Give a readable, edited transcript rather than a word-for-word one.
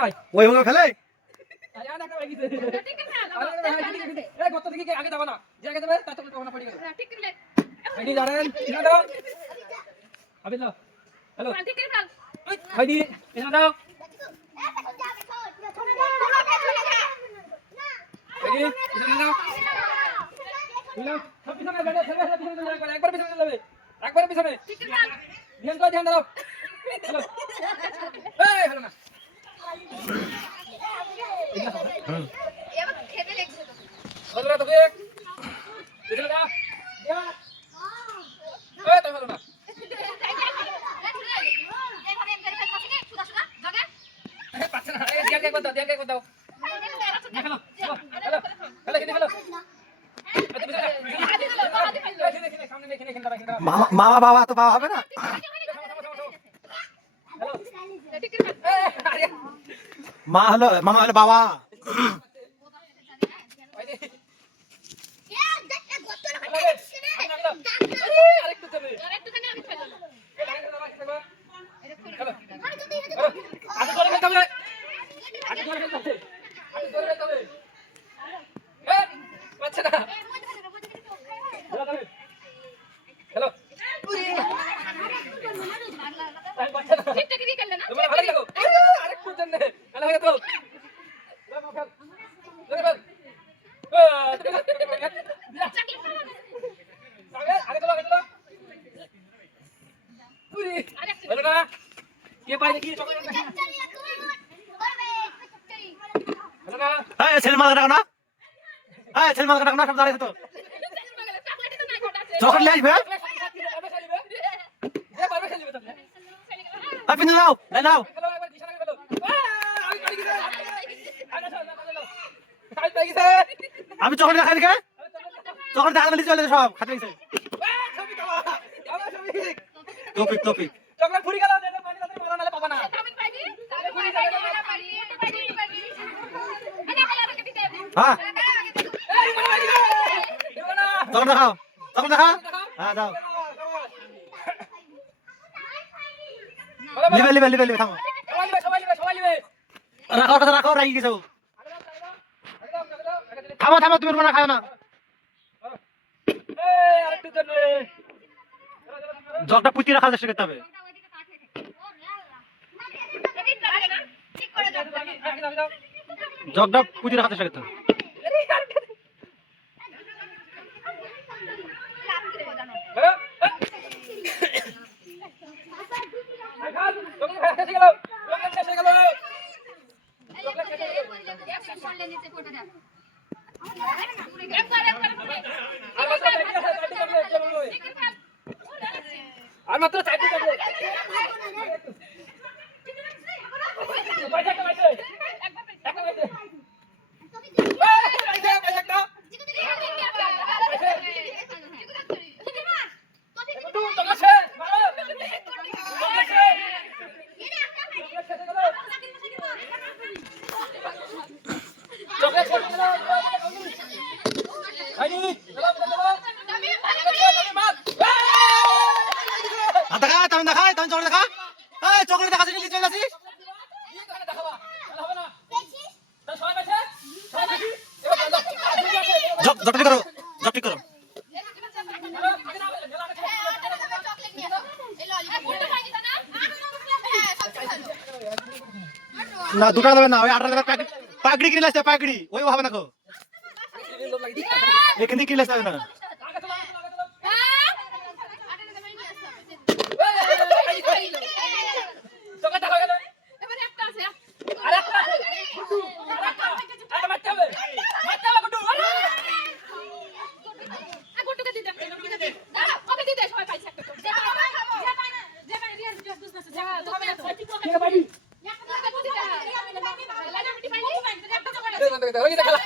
কোথায় ওই ভাবে ফেলে আরে আনা একটা লাগিছে এই গত থেকে আগে যাবা না যে আগে যাবে তা তো না পড়ে গেল ঠিক করে আইডি জানেন এনা দাও আবে দাও হ্যালো ঠিক করে ফেল আইডি এনা দাও আইডি এনা দাও বুঝলাম সব পিছনে বেড়ে ছেলে পিছনে চলে যাবে একবার পিছনে চলে যাবে একবার পিছনে ঠিক করে ধ্যান দাও হ্যালো এই হলো না এবার খেতে লাগছে তো বলরা তো এক পিছনে দাও ইয়া এই তো হলো না পাচ্ছে না এই দিকে একবার দাও দিকে একবার দাও হ্যালো হ্যালো হ্যালো মামা বাবা তো বাবা হবে না মা হলো মামা হলো বাবা ছেলে মাল কাটা না ছেলে মাল কাটা না সব দাঁড়িয়ে তো চকলেট নিয়ে আসবে আপনি নাও নাও আমি চকলেট দেখা দেখে চকলেট দেখা দিলে চলে সব খাতে গেছে টপিক টপিক চকলেট ফুরি গেল পানি তাতে মারা নালে পাবা না হ্যাঁ চকলেট দেখাও চকলেট দেখাও হ্যাঁ দাও লিবে থামো সবাই লিবে রাখো কথা রাখো রাখি গেছো থামো তুমি মনে খাও না এই আরেকটু জন্য জগটা পুঁতি রাখার চেষ্টা করতে হবে জগটা পুঁতি রাখার চেষ্টা করতে হবে আর মাত্র 4টি চকলেট চকলেট দেখা চলে আসিস জপটি করো না দুটা দেবে না ওই 18 টাকা পাগড়ি কিনে আসছে পাগড়ি ওই হবে না কো এখানে কিনে আসবে না খেলা